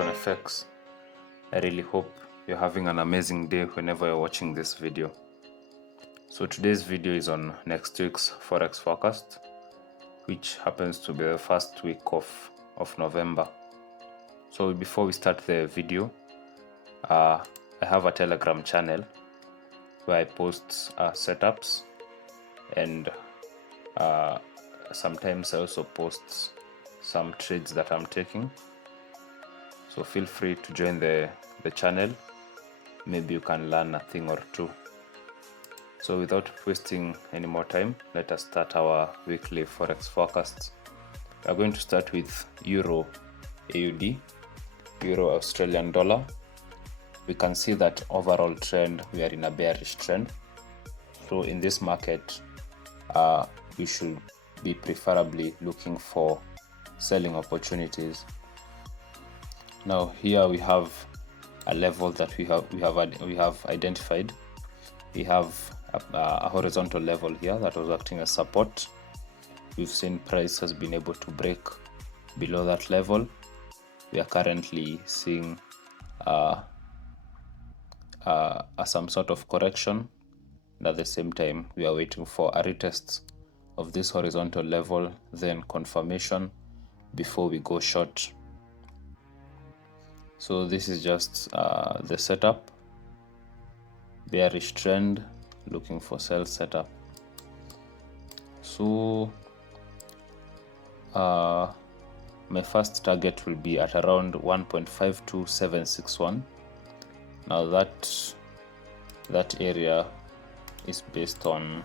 on FX. I really hope you're having an amazing day whenever you're watching this video. So today's video is on next week's Forex forecast, which happens to be the first week of November. So before we start the video, I have a Telegram channel where I post setups, and sometimes I also post some trades that I'm taking. So feel free to join the channel. Maybe you can learn a thing or two. So without wasting any more time, let us start our weekly Forex forecasts. We are going to start with Euro AUD, Euro Australian Dollar. We can see that overall trend, we are in a bearish trend. So in this market, we should be preferably looking for selling opportunities. Now here we have a level that we have identified. We have a horizontal level here that was acting as support. We've seen price has been able to break below that level. We are currently seeing some sort of correction, and at the same time we are waiting for a retest of this horizontal level, then confirmation before we go short. So this is just the setup. Bearish trend, looking for sell setup. So my first target will be at around 1.52761. Now that area is based on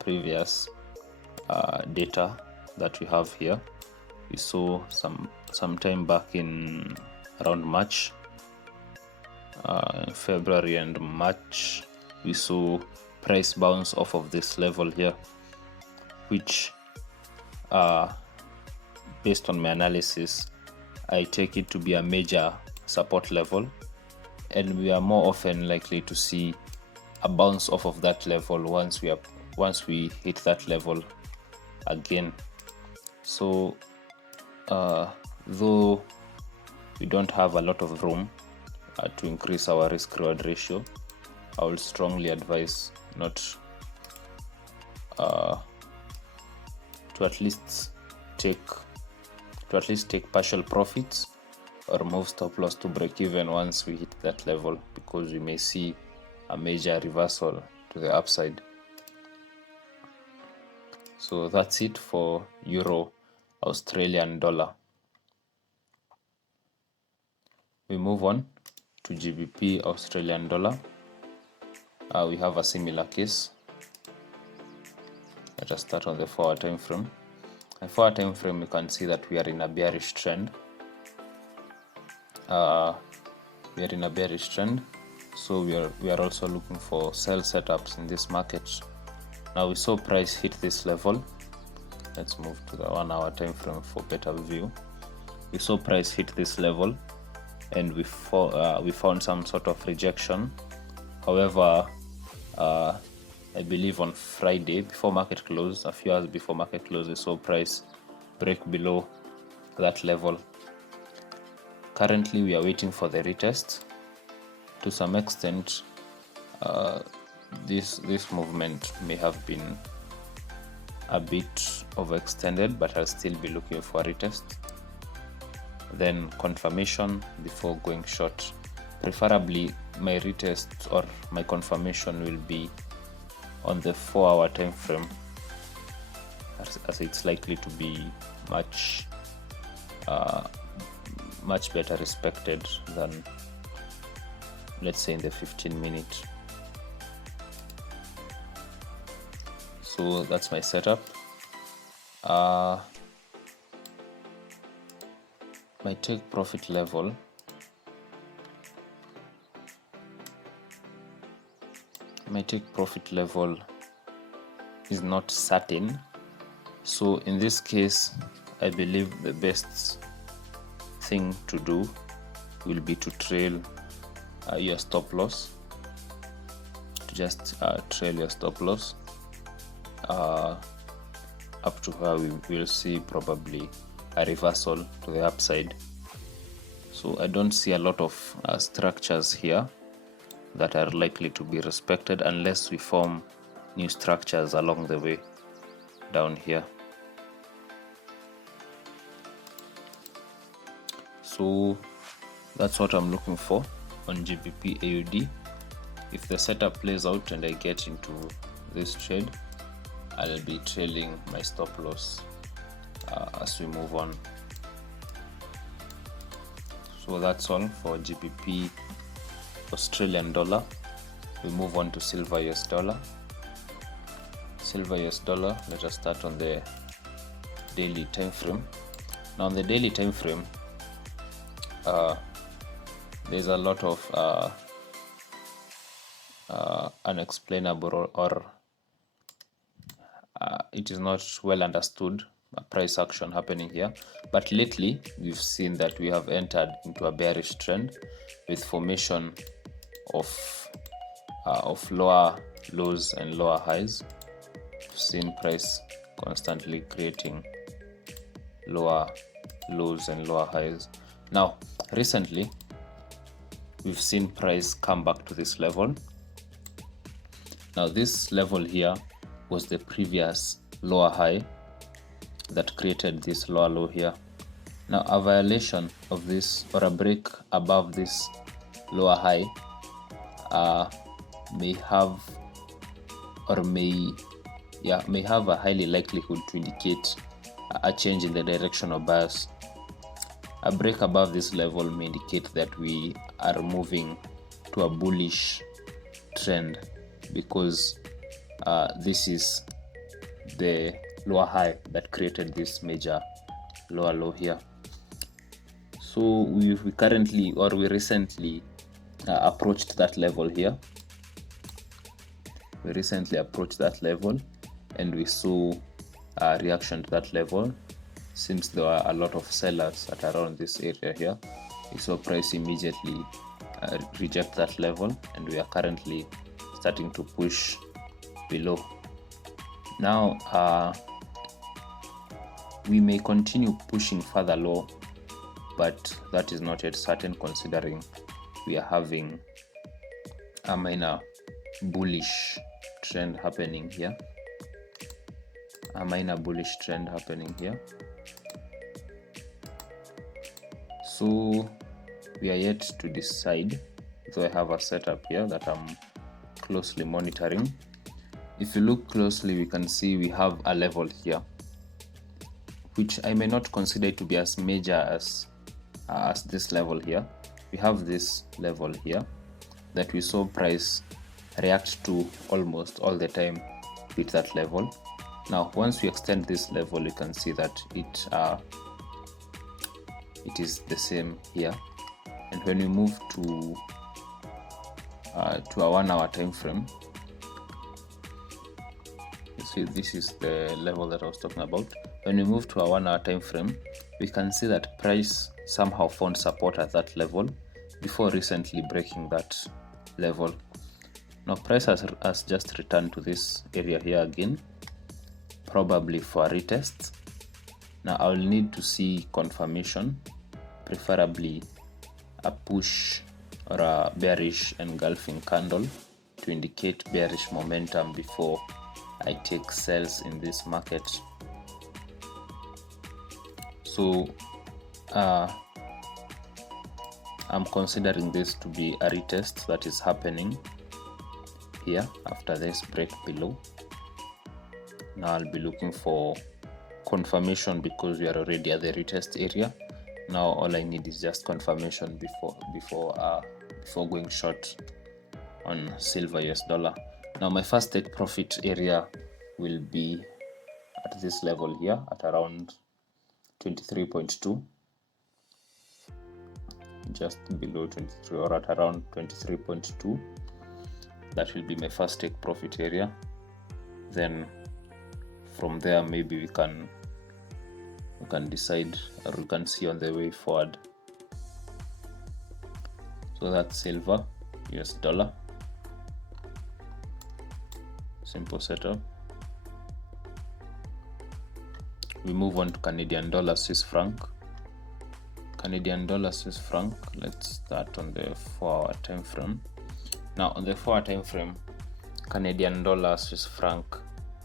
previous data that we have here. We saw some time back in around March, February and March, we saw price bounce off of this level here, which based on my analysis, I take it to be a major support level, and we are more often likely to see a bounce off of that level once we hit that level again. So though we don't have a lot of room to increase our risk reward ratio, I will strongly advise not to at least take partial profits or move stop loss to break even once we hit that level, because we may see a major reversal to the upside. So that's it for Euro Australian Dollar. We move on to GBP Australian Dollar. We have a similar case. Let us start on the 4-hour time frame. The 4-hour time frame, you can see that we are in a bearish trend. So we are also looking for sell setups in this market. Now we saw price hit this level. Let's move to the 1-hour time frame for better view. We saw price hit this level, and we found some sort of rejection. However, I believe on Friday before market close, a few hours before market close, we saw price break below that level. Currently we are waiting for the retest. To some extent, this movement may have been a bit overextended, but I'll still be looking for a retest, then confirmation before going short. Preferably my retest or my confirmation will be on the 4-hour time frame, as it's likely to be much better respected than, let's say, in the 15-minute. So that's my setup. My take profit level, is not certain. So in this case, I believe the best thing to do will be to trail your stop loss. To just trail your stop loss up to where we will see probably a reversal to the upside So I don't see a lot of structures here that are likely to be respected unless we form new structures along the way down here. So that's what I'm looking for on GBPAUD. If the setup plays out and I get into this trade, I'll be trailing my stop loss as we move on. So that's all for GBP Australian dollar. We move on to silver US dollar. Silver US dollar, let us start on the daily time frame. Now on the daily time frame, there's a lot of unexplainable or it is not well understood price action happening here, but lately we've seen that we have entered into a bearish trend with formation of lower lows and lower highs. We've seen price constantly creating lower lows and lower highs. Now recently we've seen price come back to this level. Now this level here was the previous lower high that created this lower low here. Now a violation of this or a break above this lower high may have a highly likelihood to indicate a change in the direction of bias. A break above this level may indicate that we are moving to a bullish trend, because this is the lower high that created this major lower low here. So we recently approached that level here. We recently approached that level and we saw a reaction to that level. Since there are a lot of sellers at around this area here, we saw price immediately reject that level, and we are currently starting to push below. Now we may continue pushing further low, but that is not yet certain, considering we are having a minor bullish trend happening here. So we are yet to decide, though I have a setup here that I'm closely monitoring. If you look closely, we can see we have a level here, which I may not consider to be as major as this level here. We have this level here that we saw price react to almost all the time with that level. Now once we extend this level, you can see that it is the same here, and when we move to a 1 hour time frame, you see this is the level that I was talking about. When we move to a 1 hour time frame, we can see that price somehow found support at that level before recently breaking that level. Now price has just returned to this area here again, probably for a retest. Now I will need to see confirmation, preferably a push or a bearish engulfing candle to indicate bearish momentum before I take sales in this market. So I'm considering this to be a retest that is happening here after this break below. Now I'll be looking for confirmation because we are already at the retest area. Now all I need is just confirmation before going short on silver US dollar. Now my first take profit area will be at this level here at around 23.2, just below 23 or at around 23.2. That will be my first take profit area. Then from there maybe we can decide, or we can see on the way forward. So that's silver US dollar, simple setup. We move on to Canadian dollar, Swiss franc. Canadian dollar, Swiss franc. Let's start on the 4-hour time frame. Now on the 4-hour time frame, Canadian dollar, Swiss franc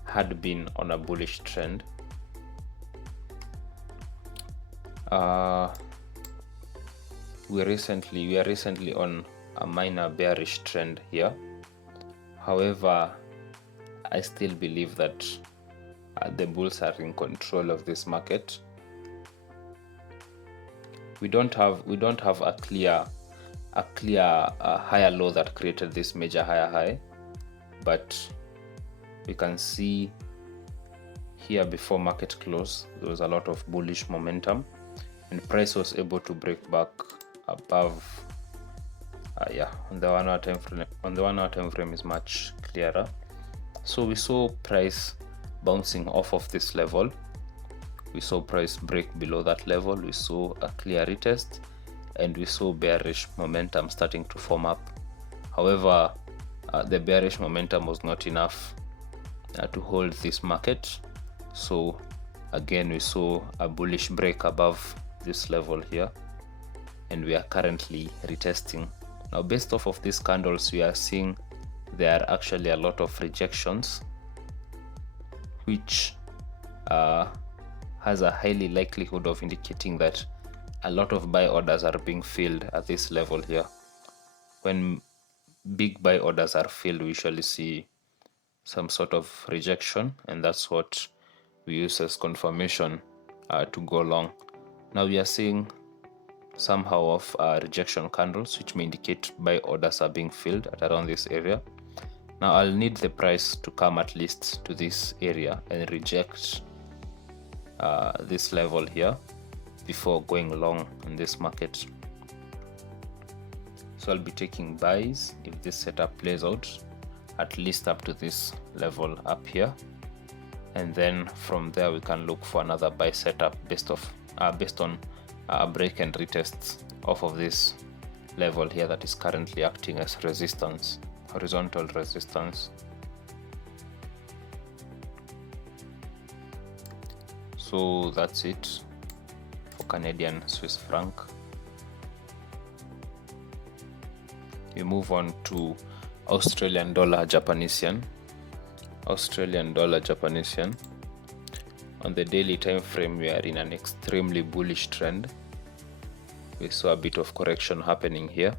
had been on a bullish trend. We are recently on a minor bearish trend here. However, I still believe that the bulls are in control of this market. We don't have a clear higher low that created this major higher high, but we can see here before market close there was a lot of bullish momentum, and price was able to break back above. On the 1-hour time frame. On the 1-hour time frame is much clearer. So we saw price bouncing off of this level. We saw price break below that level. We saw a clear retest, and we saw bearish momentum starting to form up. However, the bearish momentum was not enough to hold this market. So again, we saw a bullish break above this level here, and we are currently retesting. Now, based off of these candles, we are seeing there are actually a lot of rejections, which has a highly likelihood of indicating that a lot of buy orders are being filled at this level here. When big buy orders are filled, we usually see some sort of rejection, and that's what we use as confirmation to go long. Now we are seeing somehow of rejection candles, which may indicate buy orders are being filled at around this area. Now I'll need the price to come at least to this area and reject this level here before going long in this market. So I'll be taking buys if this setup plays out at least up to this level up here, and then from there we can look for another buy setup based on break and retests off of this level here that is currently acting as resistance, horizontal resistance. So that's it for Canadian Swiss franc. We move on to Australian dollar Japanese yen. Australian dollar Japanese yen. On the daily time frame, we are in an extremely bullish trend. We saw a bit of correction happening here.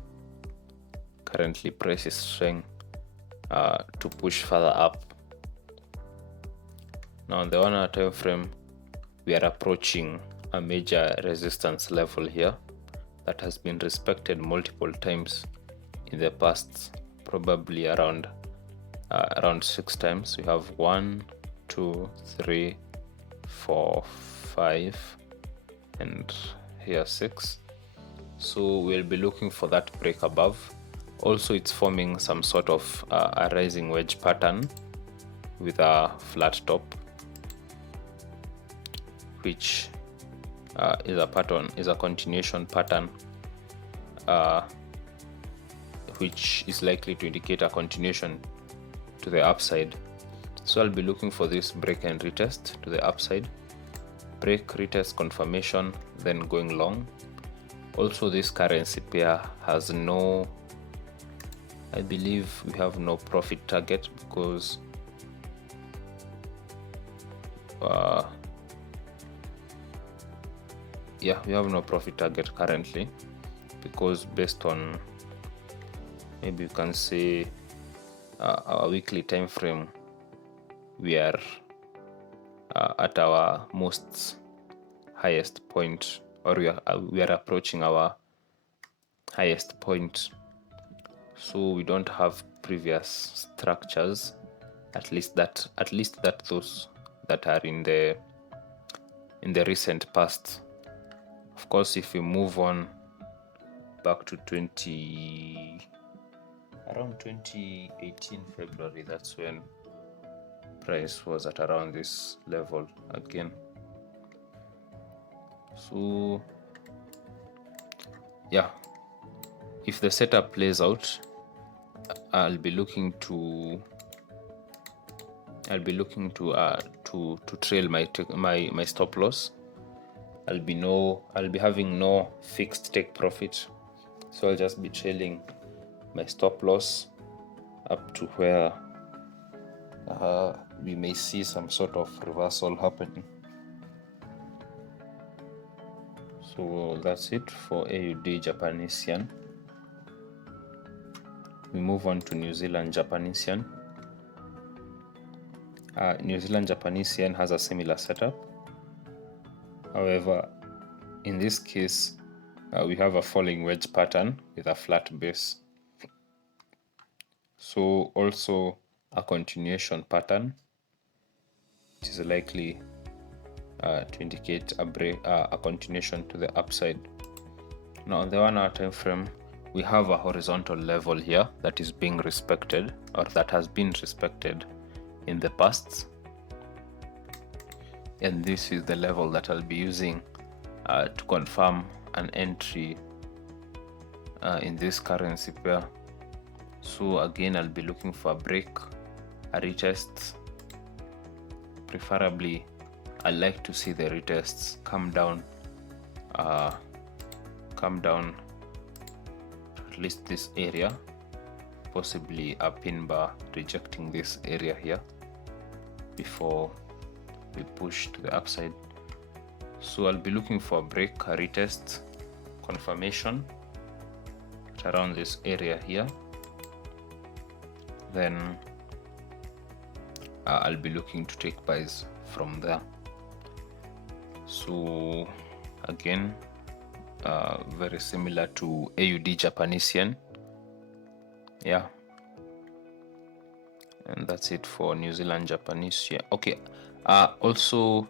Currently, price is trying to push further up. Now on the 1-hour time frame, we are approaching a major resistance level here that has been respected multiple times in the past, probably around 6 times. We have 1, 2, 3, 4, 5, and here 6. So we'll be looking for that break above. Also, it's forming some sort of a rising wedge pattern with a flat top, which is a continuation pattern, which is likely to indicate a continuation to the upside. So I'll be looking for this break and retest to the upside, break, retest, confirmation, then going long. Also, this currency pair has no, I believe we have no profit target, because we have no profit target currently, because based on, maybe you can say, our weekly time frame, we are at our most highest point, or we are approaching our highest point. So we don't have previous structures, at least that those that are in the recent past. Of course, if we move on back to around 2018 February, that's when price was at around this level again. So yeah, if the setup plays out, I'll be looking to trail my stop loss I'll be having no fixed take profit, so I'll just be trailing my stop loss up to where we may see some sort of reversal happening. So that's it for AUD Japanese yen. We move on to New Zealand Japanese yen. New Zealand Japanese yen has a similar setup. However, in this case, we have a falling wedge pattern with a flat base. So also a continuation pattern, which is likely to indicate a continuation to the upside. Now on the 1 hour time frame, we have a horizontal level here that is being respected, or that has been respected in the past, and this is the level that I'll be using to confirm an entry in this currency pair. So again, I'll be looking for a break, a retest. Preferably, I like to see the retests come down at least this area, possibly a pin bar rejecting this area here before we push to the upside. So I'll be looking for a break, a retest, confirmation at around this area here. Then I'll be looking to take buys from there. So again, very similar to AUD Japanese yen. Yeah, and that's it for New Zealand Japanese yen. Okay, also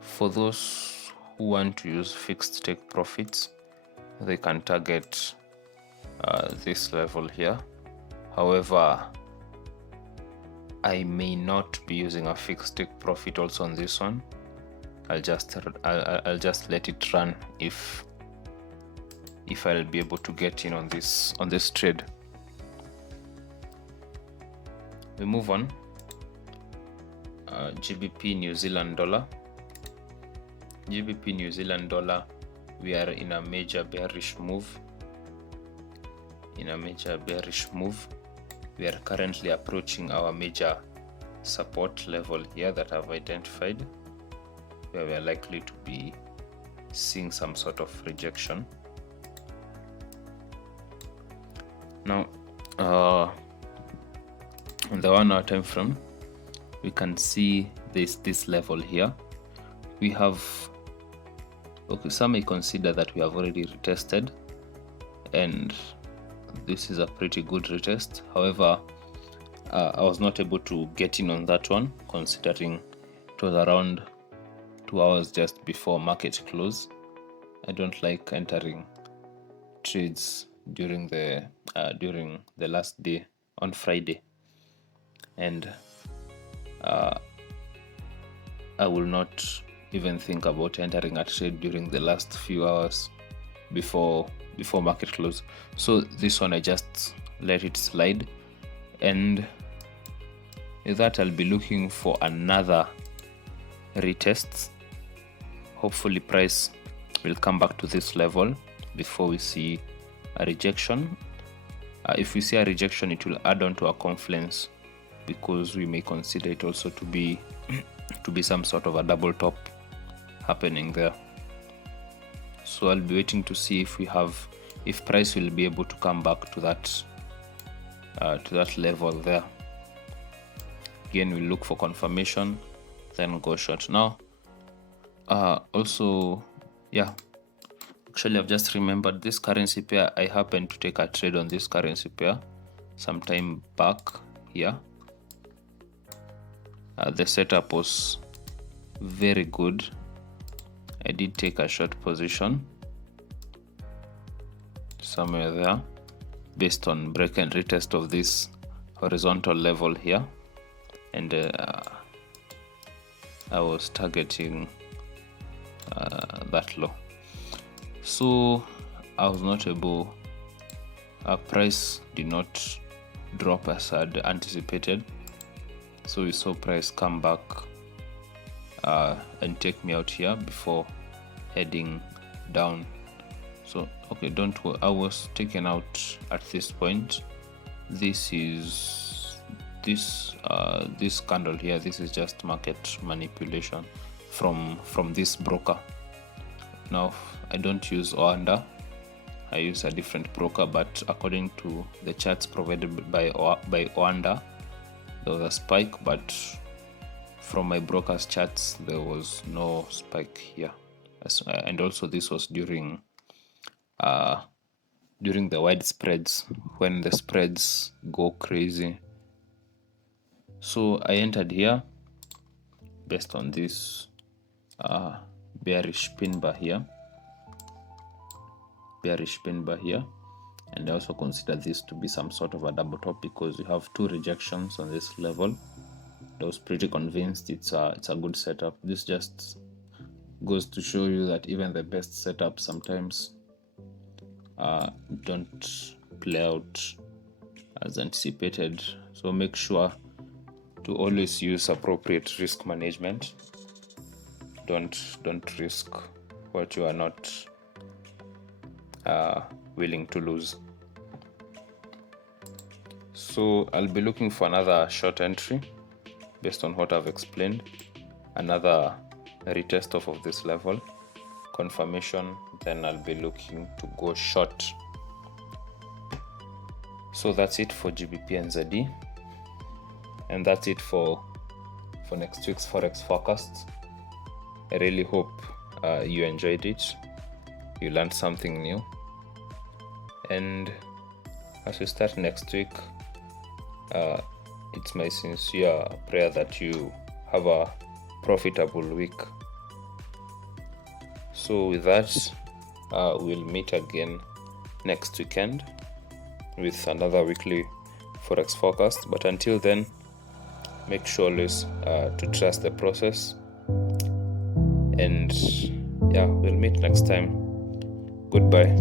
for those who want to use fixed take profits, they can target this level here. However, I may not be using a fixed take profit also on this one. I'll just let it run if I'll be able to get in on this trade. We move on. GBP New Zealand dollar. GBP New Zealand dollar, we are in a major bearish move. We are currently approaching our major support level here that I've identified, where we are likely to be seeing some sort of rejection. Now, on the 1 hour time frame, we can see this level here. We have, okay, some may consider that we have already retested, and this is a pretty good retest. However, I was not able to get in on that one, considering it was around 2 hours just before market close. I don't like entering trades during the last day on Friday, and I will not even think about entering a trade during the last few hours before market close. So this one I just let it slide, and with that I'll be looking for another retest. Hopefully price will come back to this level before we see a rejection. If we see a rejection, it will add on to our confluence, because we may consider it also to be some sort of a double top happening there. So I'll be waiting to see if price will be able to come back to that level there. Again, we'll look for confirmation, then go short. Now, also, yeah, actually I've just remembered this currency pair. I happened to take a trade on this currency pair some time back here. The setup was very good. I did take a short position somewhere there based on break and retest of this horizontal level here, and I was targeting that low. So I was not able, price did not drop as I'd anticipated, so we saw price come back and take me out here before heading down. So okay, don't worry, I was taken out at this point. This is this candle here. This is just market manipulation from this broker. Now I don't use OANDA, I use a different broker, but according to the charts provided by OANDA, there was a spike, but from my broker's charts there was no spike here. And also this was during the wide spreads, when the spreads go crazy. So I entered here based on this bearish pin bar here, and I also consider this to be some sort of a double top because you have two rejections on this level. I was pretty convinced it's a good setup. This just goes to show you that even the best setups sometimes don't play out as anticipated. So make sure to always use appropriate risk management. Don't risk what you are not willing to lose. So I'll be looking for another short entry based on what I've explained, another retest off of this level, confirmation, then I'll be looking to go short. So that's it for GBPNZD, and that's it for next week's Forex forecast. I really hope you enjoyed it, you learned something new, and as we start next week, it's my sincere prayer that you have a profitable week. So with that, we'll meet again next weekend with another weekly Forex forecast. But until then, make sure always to trust the process. And yeah, we'll meet next time. Goodbye.